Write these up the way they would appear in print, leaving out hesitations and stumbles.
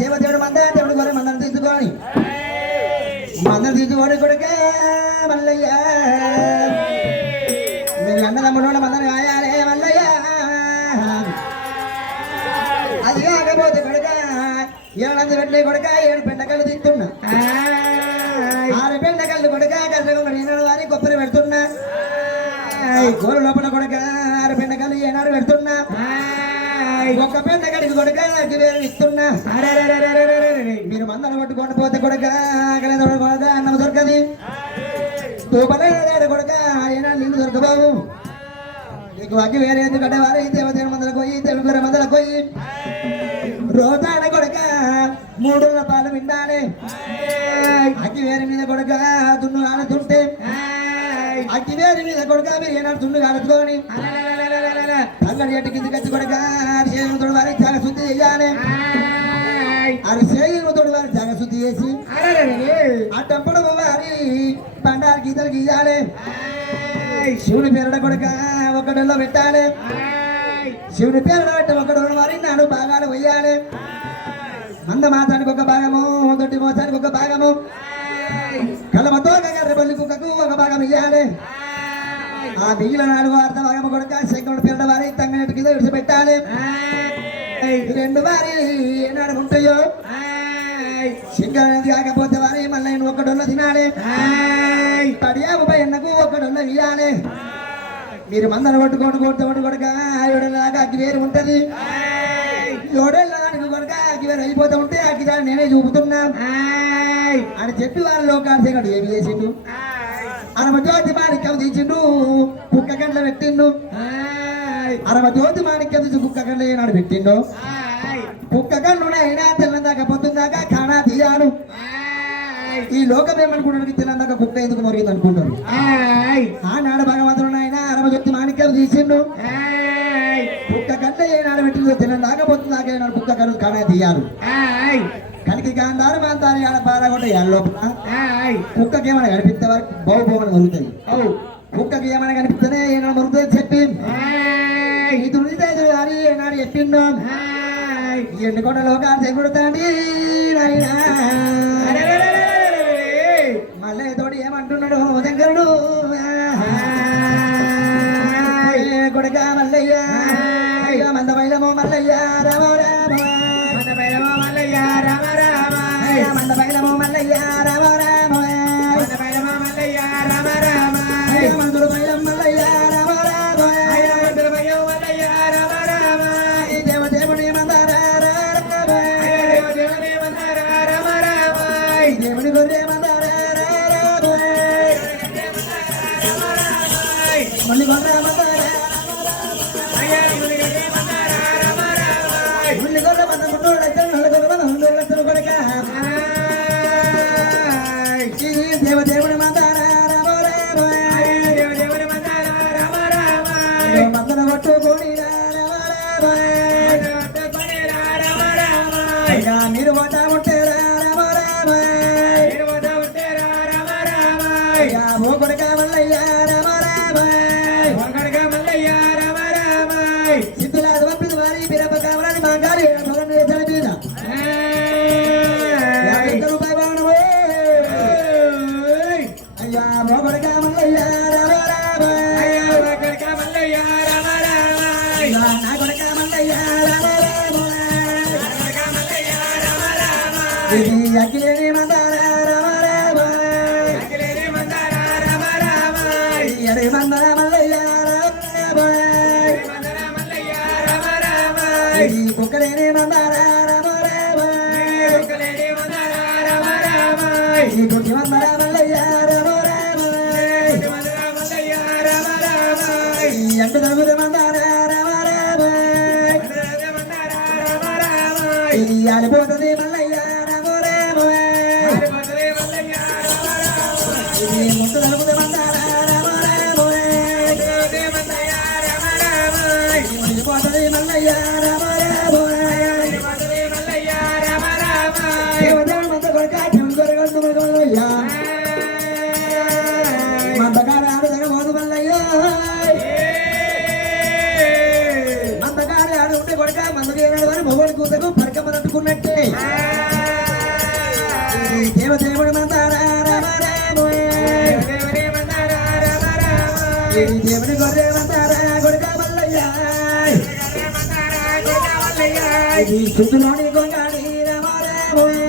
దేవదేవుడు దేవుడు గొర్రె మందరం తీసుకొని మందరం తీసుకొని కొడుక మల్లయ్య మీరు అన్నదమ్ముడు మందరం కాయాలే మల్లయ్య అది కాకపోతే కొడుక 7 మంది పెట్టలే కొడుక 7 పెండకళ్ళు తింటున్నా 6 పెండకళ్ళు కొడుక కళ్ళ వారి కొబ్బరి పెడుతున్నా గోరు లోపల కొడుక 6 పెండకళ్ళు ఏనాడు పెడుతున్నా ఒక్క పెండకడికి కొడుక వేరు ఇస్తున్నా మీరు మందరం కొట్టుకొని పోతే కొడుక అన్నం దొరకది తూపలేడు కొడుక ఏనాడు నీళ్ళు దొరకబాబు నీకు అగ్గి వేరే ఎందుకంటే వారి దేవదేవుల మందలకు పోయి తెలుగు మందలకు పోయి రోజాన కొడుక 3 పాలు విండాలి అగ్గి వేరి మీద కొడుక దున్ను కాలుతుంటే అగ్గి వేరి మీద కొడుక మీరు ఏనాడు దున్ను కాలుచుకొని అంగడి ఎట్టు కిందికి వచ్చి కొడుక అరిసేయుడు వారి జాగ శుద్ధి చేయాలి అరిసేయుడు వారి జాగ శుద్ధి చేసి అట్టప్పుడు వారి బండారు గీతలు గీయాలి శివుని పేరుడ కొడుక ఒకటిలో పెట్టాలి శివుని పేరుడ పెట్టి ఒకడు వారి 4 భాగాలు వేయాలి మంద మాసానికి ఒక భాగము దొడ్డి మోసానికి ఒక భాగము కలమతో గర్రెబల్లి కుక్కకు ఒక భాగం ఇయ్యాలి ఆ మిగిలిన 4 అర్ధ భాగము కొడుక శంకరుడు పేరుడ వారి తంగనెట్టు కింద విడిచిపెట్టాలి 2 వారి ఏనాడు ఉంటాయో శంకరుడు కాకపోతే వారి మళ్ళీ ఒకడొల్ల తినాలి పడియాపు ఎన్నకు ఒకడొల్ల ఇయ్యాలి మీరు మందను కొట్టుకోండి కొడుక 7 దాకా అగ్గి వేరు ఉంటది 7 దానికి కొడుక అగ్గి వేరు అయిపోతూ ఉంటే అగ్గి దాన్ని నేనే చూపుతున్నా అని చెప్పి వాళ్ళ లోకాశేఖరుడు ఏమి చేసిండు అరవ జ్యోతి మాణిక్యం తీసిండు కుక్క గంటల పెట్టిండు అరవ జ్యోతి మాణిక్యం తీసి కుక్క గంటలు ఏనాడు పెట్టిండు కుక్క గంటలునైనా తెల్లందాకా పొద్దుందాకా కానా తీయాలి ఈ లోకం ఏమనుకుంటారు తెల్లందాకా కుక్క ఎందుకు మొరిగింది అనుకుంటారు ఆనాడు భగవంతుడునైనా అరవ జ్యోతి మాణిక్యం తీసిండు కుక్క గంట ఏనాడు పెట్టిందో తెల్లందాకా పొద్దుందాకా ఏనాడు కుక్క గంటలు కానా తీయాలి కనికి గాంధారు మాంతారు ఆడ బాధకుండా ఏళ్ళ లోపల కుక్కకి ఏమైనా కనిపిస్తే వారికి బహుభూమని మరుగుతాయి కుక్కకి ఏమైనా కనిపిస్తేనే ఏమైనా మరుగుతుంది చెప్పి ఇది అని ఏనాడు చెప్పిండు ఎండుకొండ లోకాలు చెగుడుతాండి మళ్ళీ తోటి ఏమంటున్నాడు శంకరుడు కొడుక మల్లయ్య మంద బయలమో మల్లయ్య రామ రామ మంద బయలమో మల్లయ్య రామ రామ మంద బయలమో మల్లయ్య రామ రామ మంద బయలమో మల్లయ్య రామ రామ మందులు బయలం మల్లయ్య రామ రామ మందులు బయో మల్లయ్య రామ రామ దేవదేవుని మందార దేవదేవుని మందార రామ రామ దేవుని గొర్రె మందార మళ్ళీ గొర్రె మందార దేవదేవుని మందార మందర కొట్టుకొని మీరు మాట ఉంటే కొడుక మల్లయ్య సిద్ధులాదు పంపిది వారి పిరప కావాలని మా గాలి మీద అయ్యా కొడుక మల్లయ్య నా కొడుక మల్లయ్య ఇది అఖిలేని మందార ఎడే మందర మల్లయ్య కుక్కలేని మందార కుక్కి మందర మల్లయ్య ఎంటు తరుగుద మందార ఇది ఆలిపోతుంది మల్లయ్య ఇది ముందు తరుగుద మందార పోతుంది మల్లయ్య దేవదేవుడు మంద కొడుక మందగారు ఆడు పోదు మల్లయ్య మందగారు ఆడు ఉంటే కొడుక మందకి మొగోడి కూతకు పరకమ్మ తట్టుకున్నట్టే దేవుని గొర్రె మందారా కొడుక మల్లయ్య ఇది సుతులోని గొంగాడి రామారామోయ్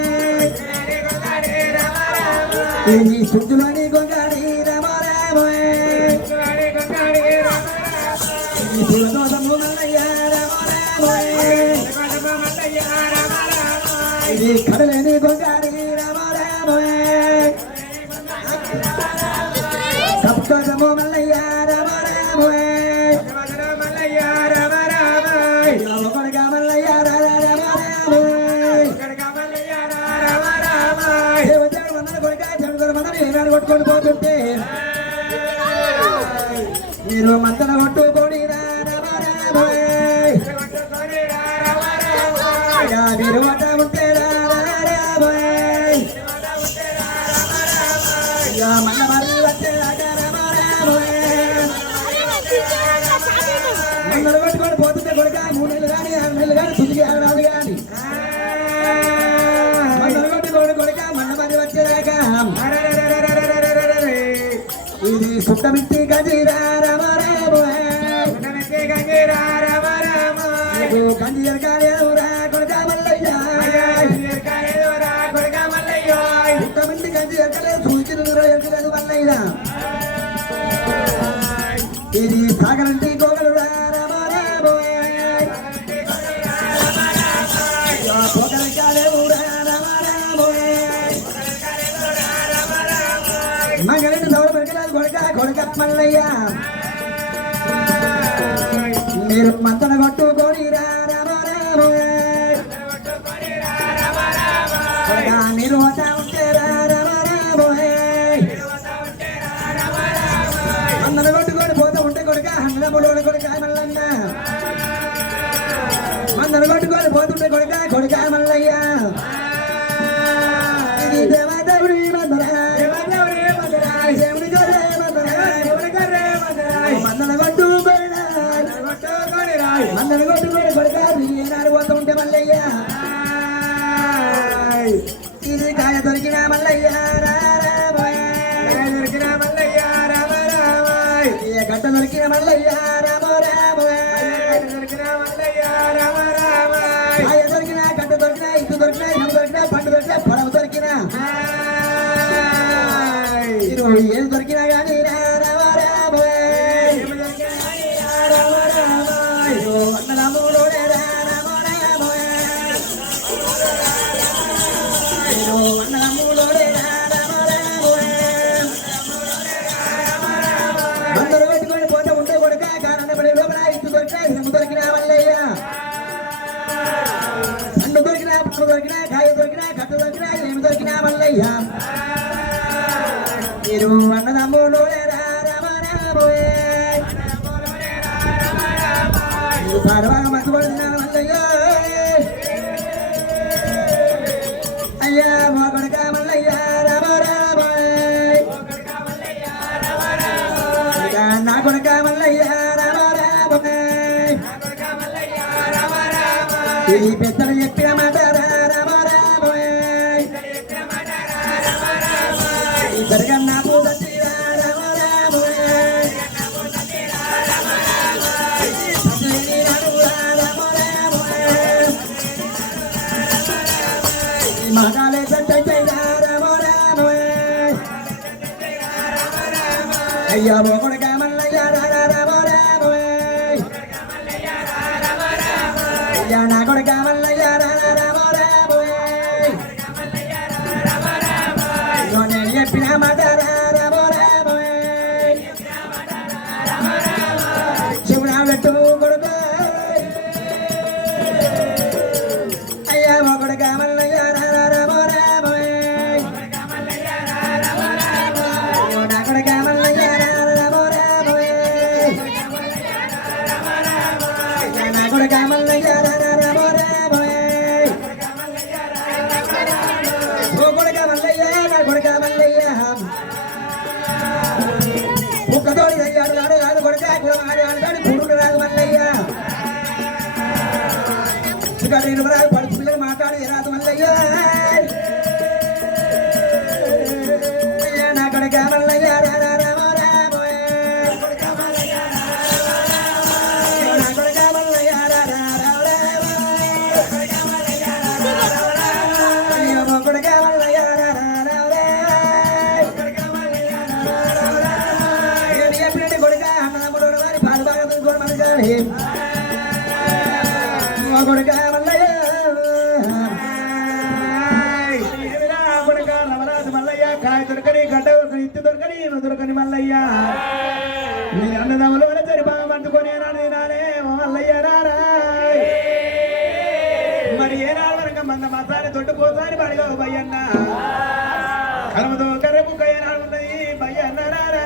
ఇది సుతులోని గొంగాడి రామారామోయ్ ఈ శివదోషము మల్లయ్య రామారామోయ్ ఇది కడలేని గొంగాడి రామారామోయ్ సప్తోషము మల్లయ్య రామారామోయ్ కొడుక మల్లయ్య రామారామోయ్ దేవదేవుడు వందన కొడుక చెడుగురు మందరు ఏనాడు కొట్టుకొని పోతుంటే మీరు మందన కొట్టుకొని రామారామోయ్ మీరు వద్ద ఉంటే రామారామోయ్ మల్ల మరి వచ్చే రామారామోయ్ మందలు కొట్టుకొని పోతుంటే కొడుక 3 నెలలు కానీ 6 నెలలు కానీ తుదికి 6 నెలలు కానీ మందలు కొట్టుకొని కొడుక మల్ల మరి వచ్చేదాకా ఇది సుట్టమిట్టి గంజీరా రామారామోయ్ గంజి ఎరకాలేదురా కొడుక మల్లయ్య సుట్టమిట్టి గంజి ఎరకలేదు సూచించురా ఎరకలేదు మల్లయ్య ఇది సాగరంటి గోగలు రామారామోయ్ గోగలికాలేవురా రామారామోయ్ మంగళంటి సౌడ పెరకలేదు కొడుక మల్లయ్య మీరు మంతన కొట్టుకొని రామారామోయ్ మీరు వస్తా ఉంటే రామారామోయ్ అందరు కొట్టుకొని పోతూ ఉంటే కొడుక హంగములోని కొడుక మల్లన్న మందరు కొట్టుకొని పోతుంటే కొడుక మల్లయ్య ఇది దేవదేవుడి మందరాయ్ దేవుడి గొర్రె మందరాయ్ మందన కొట్టుకొని మందన కొట్టుకొని కొడుక ఏనాడు పోతూ ఉంటే మల్లయ్య ఇది కాయ దొరికిన మల్లయ్య దొరికిన మల్లయ్య రామారామోయ్ గడ్డ దొరికిన మల్లయ్య రామారామోయ్ దొరికిన మల్లయ్య రామారామోయ్ కాయ దొరికిన గడ్డ దొరికిన ఇటు దొరికిన ఇటు దొరికిన పండు దొరికిన పొడవు దొరికిన ఏది దొరికినా కానీ రామారామోయ్ అన్నదమ్ములోనే రామారామోయ్ అన్నదమ్ములోనే రామారామోయ్ అందరూ పెట్టుకొని పోతే ఉంటే కొడుక కారణపడి లోపల ఇటు దొరికినా ఇటు దొరికినా మల్లయ్య పండు దొరికినా పుట్టు దొరికినా కాయ దొరికినా కట్టు దొరికినా ఏమి దొరికినా మల్లయ్య మీరు అన్నదమ్ములోనే రామారామోయ్ పర్వాగా మర్చిపోతున్నాను మల్లయ్య అయ్యా మా కొడుక మల్లయ్య రామారామోయ్ నా కొడుక మల్లయ్య రామారామోయ్ ఈ పెద్దలు చెప్పిన మాట రామారామోయ్ జరగన్నా పూజ మగాలే రామారామోయ్ అయ్యా ఓ కొడుక మల్లయ్య రామారామోయ్ అయ్యా నా కొడుక మల్లయ్య రామారామోయ్ నేను చెప్పిన మాట రామారామోయ్ శివుడా పెట్టు కొడుక అయ్యా ఓ కొడుక మల్లయ్య కుక్కతోడి అయ్యాడు ఆడు కొడుక ఆడు పుడుడు రాదు మల్లయ్య ఇక్కడ నేను పడుపు పిల్లలు మాట్లాడి రాదు మల్లయ్య నా కొడుక మల్లయ్య రామారామోయ్ కొడుక మల్లయ్య కొడుక రమరాజు మల్లయ్య కాయ దొరకని గడ్డ దొరకని ఇత్తు దొరకని దొరకని మల్లయ్య నీ అన్నదమ్ములు సరి బాగా పట్టుకొని నానే మల్లయ్య రారా మరి ఏ నాలుగు మంద మసాలి తొట్టు పోసాని పడిగా బయ్యన్న కరమతో కరెపు కయ్యనాడు ఉన్నది బయ్యన్న రారా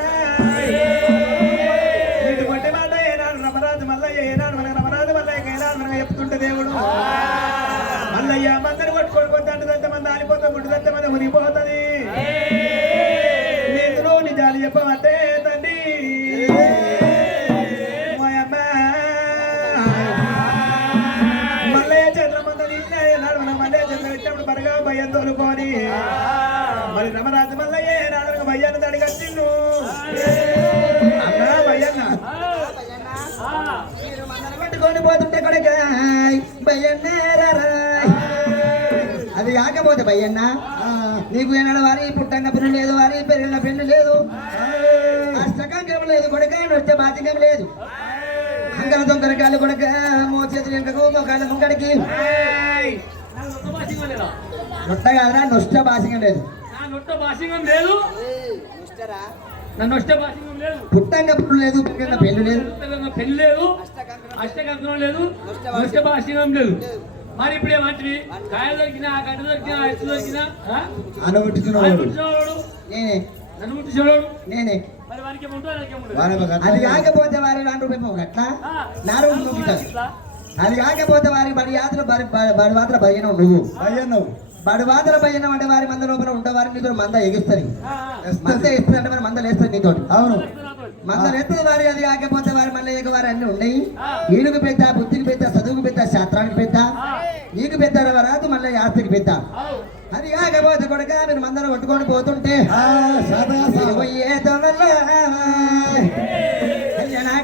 ఇటు కొట్టి మాట ఏనాడు రమరాజు మల్లయ్య ఏనాడు మన రమరాజు మల్లయ్య ఏనాడు మనకు చెప్తుంటే దేవుడు మల్లయ్య మందని కొట్టుకోడుకోద్దు అంటే మంది ఆలిపోతా ముట్టు మంది మునిగిపోతుంది నీతులు నిజాలు చెప్పమంటే తండ్రి మల్లయ్య చేతుల మంద నాడు మన మల్లయ్య చేతులు పెట్టినప్పుడు బరగా భయం తోలుకొని మరి రమరాజు మల్లయ్య నాడు భయ్యాన్ని తడిగట్టిండు అన్నా భయ్యన్న పట్టుకొని పోతుంటే కొడుక భయ్యన్న అది కాకపోతే భయ్యన్న నీకు ఏనాడు వారి పుట్టంగా పిల్లి లేదు వారి పెరిగిన పెళ్లి లేదు అష్టకంకం లేదు కొడుక నృత్య బాధ్యం లేదు అంకల దొంగరకాయలు కొడుక మోచేతులు ఎంకకు మొక్కల ముంగడికి నొట్ట కాదురా నొష్ట భాషంగా లేదు పుట్టంగా పుట్టు లేదు పెరిగిన పెళ్లి లేదు పెళ్లి లేదు అష్టకంకం లేదు నృత్య భాషం లేదు మరి ఇప్పుడు ఏమంటే కాయలు దొరికినా గడ్డ దొరికినా ఎత్తు దొరికినా అనుకుంటున్నాడు నేనే నన్ను పుట్టించాడు నేనే మరి వారికి ఏముంటుంది అది కాకపోతే వారి 4 రూపాయలు అట్లా 4 రూపాయలు అది కాకపోతే వారి బడి యాత్ర బడి మాత్రం భయనం నువ్వు భయ్యన్నావు బడి మాత్ర భయనం అంటే వారి మంద లోపల ఉంటే వారి నీతో మంద ఎగిస్తుంది మంద ఇస్తుంది అంటే మరి మందలు వేస్తుంది నీతో అవును మందలు ఎత్తది వారి అది కాకపోతే వారి మళ్ళీ వారి అన్ని ఉన్నాయి ఈడుకు పెద్ద బుద్ధికి పెద్ద చదువుకు పెద్ద శాస్త్రానికి పెద్ద నీకు పెద్ద రాదు మళ్ళీ ఆస్తికి పెద్ద అది కాకపోతే కొడుక మీరు మందరం కొట్టుకొని పోతుంటే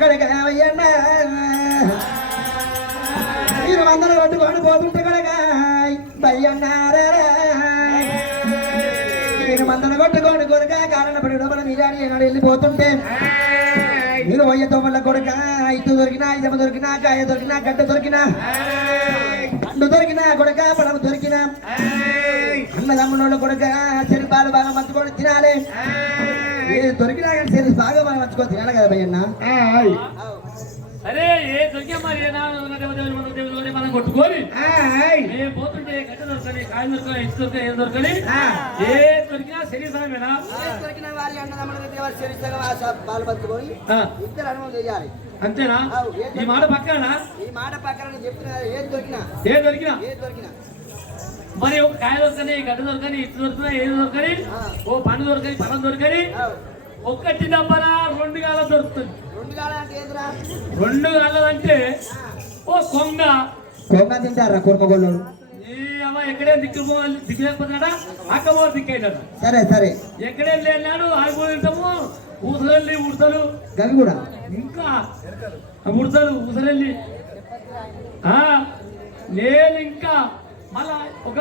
కొడుక మీరు మందరం కొట్టుకొని పోతుంటే కొడుక భయ్యన్నారా మీరు మందరం కొట్టుకొని కొడుక కారణపడి లోపల మీరాని ఏనాడు వెళ్ళిపోతుంటే మీరు పోయే తోమల కొడుక ఇటు దొరికినా ఇదమ దొరికినా కాయ దొరికినా గడ్డ దొరికినా పండు దొరికినా కొడుక పడవ దొరికినా అన్నదమ్ముడు కొడుక చెరిపాలు బాగా మంచుకొని తినాలి ఏది దొరికినా కానీ చెరి బాగా బాగా మంచుకొని తినాలి కదా భయ్యన్న అరే ఏ దొరికా మరి మనం కొట్టుకొని పోతుంటే గడ్డ దొరకని కాయ దొరకని ఇటు దొరకని ఏం దొరకని ఏ దొరికినా శరీరమేనా దొరికిన వారి అన్నదమ్ముడు పాలు పంచుకొని ఇద్దరు అనుభవం చేయాలి అంతేనా ఈ మాట పక్కన ఈ మాట పక్కన చెప్పిన ఏది దొరికినా ఏది దొరికినా మరి ఒక కాయ దొరకని గడ్డ దొరకని ఇటు దొరికినా ఏది దొరకని ఓ పండు దొరకని పళ్ళం దొరకని ఒక్కటి దెబ్బన 2 గాల దొరుకుతుంది 2 గాలంటే ఓ కొంగ తింటారా కుర్మగోళ్ళు ఎక్కడే దిక్కులేకపోతున్నాడా అక్కమో దిక్కైనాడు సరే ఎక్కడే లేనాడు ఆగిపోయింటాము ఊసలెళ్ళి ఉడతలు గవి కూడా ఇంకా ఉడతలు ఊసలెళ్ళి నేను ఇంకా మళ్ళా ఒక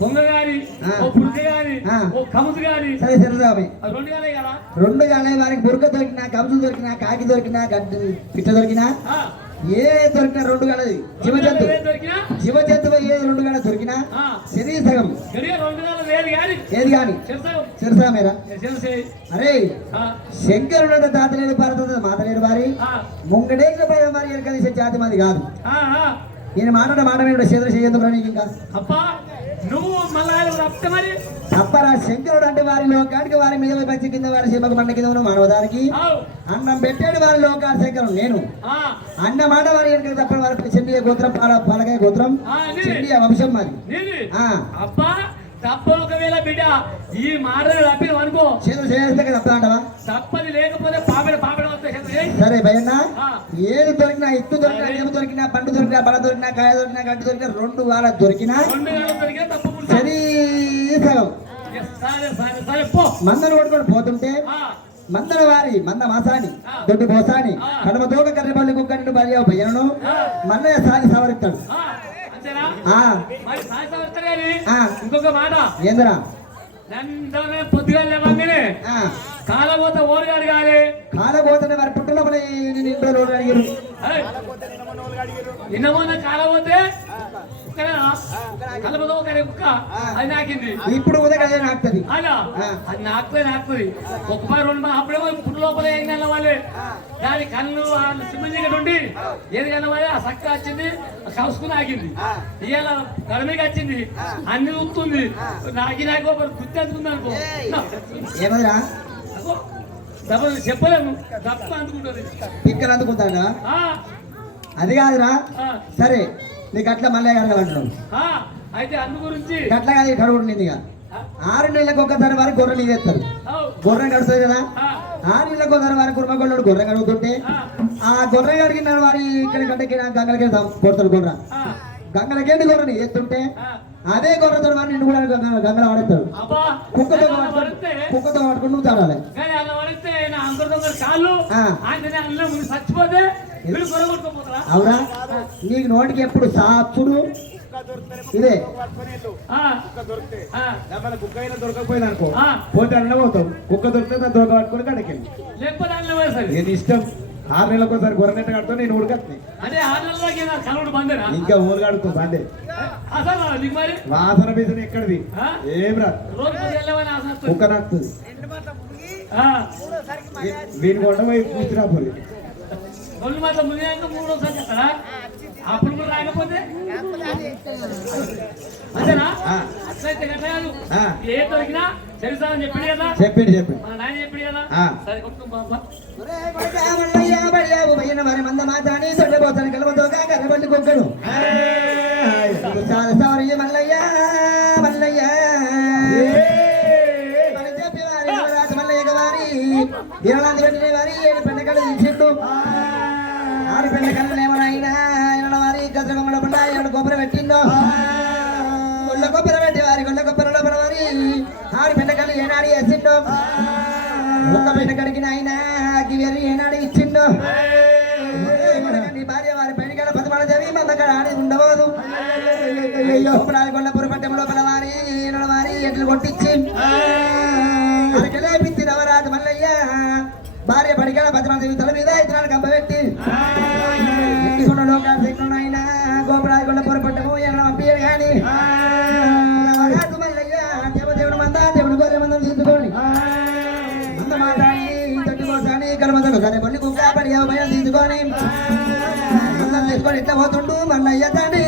దొంగ గాని ఓ పురుక గాని ఓ కముసు గాని సరే స్వామి 2 గాలే కదా 2 గాలే వారికి బురక దొరికినా కముసు దొరికినా కాకి దొరికినా గడ్డ పిట్ట దొరికినా ఏ దొరికినా 2 గడది జీవ జంతువు ఏది 2 గడ దొరికినా శరీర సగం ఏది గాని శిరసామేరా అరే శంకరుడు తాతలేడు భారత మాతలేడు వారి ముంగడేసిన పై వారి కలిసే జాతి మాది కాదు నేను మాట మీద చేతులు చేయదు నీకు ఇంకా నువ్వు మరి తప్పరా శంకరుడు అంటే వారి లోకానికి వారి మీద పచ్చి కింద వారి సీమకు మండ కింద మానవదానికి అన్నం పెట్టాడు వారి లోకాల శంకరుడు నేను అన్న మాట వారి వెనక తప్ప వారి చెండియ గోత్రం పాలకాయ గోత్రం చెండియ వంశం మాది తప్ప ఒకవేళ బిడ్డ ఈ మాటలు తప్పిన అనుకో చేతులు చేస్తే తప్ప అంటావా తప్పది లేకపోతే పాపడ సరే భయన్న ఏది దొరికినా ఎత్తు దొరికినా ఏమి దొరికినా పండు దొరికినా బల దొరికినా కాయ దొరికినా గడ్డి దొరికినా 2 గాల దొరికినా సరే సగం మందను కొట్టుకొని పోతుంటే మందల వారి మంద మాసాని దొడ్డు పోసాని కడమ తోక కర్రెపల్లి కుక్కని భార్య భయ్యను మన్నయ్య సాగి సవరిస్తాడు ఇంకొక మాట ఏందరా పొద్దుగా లేవగానే కాలబోత ఓరుగారు కాలే కాలబోతనే వారి పుట్టలో ఇంట్లో అడిగారు ఏయ్, కాకపోతే నిన్న మొన్న వాళ్ళు అడిగారు. నిన్న మొన్న కాలపోతే కలపదో ఒక కుక్క అది నాకింది. ఇప్పుడు ఉదయం అదే నాకుతుంది. అలా అది నాకుతుంది ఒక పది రెండు మంది అప్పుడేమో పుట్టు లోపల ఏం కన్నా వాళ్ళే దాని కళ్ళు సిమెంట్ చీకటి ఉండి ఏది కన్నా వాళ్ళే ఆ సక్క వచ్చింది కలుసుకుని ఆగింది. ఇవాళ గడమికి వచ్చింది అన్ని చూస్తుంది నాకు గుర్తు అందుకుంది అనుకో ఏమదిరా దెబ్బలు చెప్పలేము దప్ప అందుకుంటుంది. పిక్కలు అందుకుంటాడా? అది కాదురా. సరే నీకు అట్లా మళ్ళీ గారు అంటున్నావు. అయితే అందు గురించి అట్లా కాదు కడుగుడు నిందిగా 6 నెలలకు ఒకసారి వరకు గొర్రె నీదేస్తారు. గొర్రె కడుతుంది కదా. 6 నెలలకు ఒకసారి వరకు కుర్మగొల్లుడు గొర్రె కడుగుతుంటే ఆ గొర్రె కడిగిన వారి ఇక్కడ గడ్డకి గంగలకి కొడతాడు. గొర్రె గంగలకేంటి గొర్రెని ఎత్తుంటే అదే గొర్రెతో వారు నిన్ను కూడా గంగల వాడేస్తాడు. కుక్కతో పట్టుకుని నువ్వు తాడాలి. అవునా? నీకు నోటికి ఎప్పుడు సాపుడు ఇదే. కుక్క అయినా దొరకపోయింది అనుకో పోతే అన్న పోతాం. కుక్క దొరికితే దాన్ని దొరక పట్టుకుని కడకెళ్ళి ఇది ఇష్టం. 6 నెలలకు ఒకసారి గొర్రెనెట్ట కడుతూ నేను ఊడకత్తి ఇంకా ఊరు కడుతుంది బండే వాసన బీసన ఎక్కడిది ఏం రా కుక్క నాకుతుంది. వీని కొండ పోయి కూర్చురా పోయి అప్పుడు కూడా రాకపోతే అంతేనా? అట్లయితే కట్టాలు ఏ దొరికినా తెలుసామని చెప్పింది కదా. చెప్పింది మన నాయన చెప్పింది కదా. సరే కొట్టు బాబా మంద మాతాని సొడ్డబోతాను కలవతో కర్రబండి కొక్కడు మల్లయ్య మల్లయ్య చెప్పి వారి మల్లయ్య వారి ఇరలాంది పెట్టిన వారి 7 పెండకలు తీసిండు. 6 పెండకలు ఏమనైనా వారి గజగొంగడ పండ 7 కొబ్బరి పెట్టిండు. గొల్ల కొబ్బరి పెట్టి వారి గొల్ల కొబ్బరి లోపల వారి 6 పెండకలు ఏనాడు వేసిండు. ఒక్క పెండకడికి నాయన గివేరి ఏనాడు ఇచ్చిండు. నీ భార్య వారి పెండకల 10 దేవి మందక్కడ ఆడి ఉండబోదు. గొల్ల పురపట్టం లోపల వారి వారి ఎట్లు కొట్టించి అరకలేపించి నవరాజు మల్లయ్య భార్య పడికల 10 దేవి తల మీద 5 కంప పెట్టి అయినా గోపురాది గొల్ల పురపట్టము ఎన్న పంపించాడు. కానీ నవరాజు మల్లయ్య దేవదేవుడు మంద దేవుడు గొర్రె మందం తీసుకొని మంద మాట్లాడి తొట్టి కోసాని కలమందలు సరే పల్లి కుక్క పడి భయం తీసుకొని మందం తీసుకొని ఇట్లా పోతుండు మల్లయ్య తండ్రి.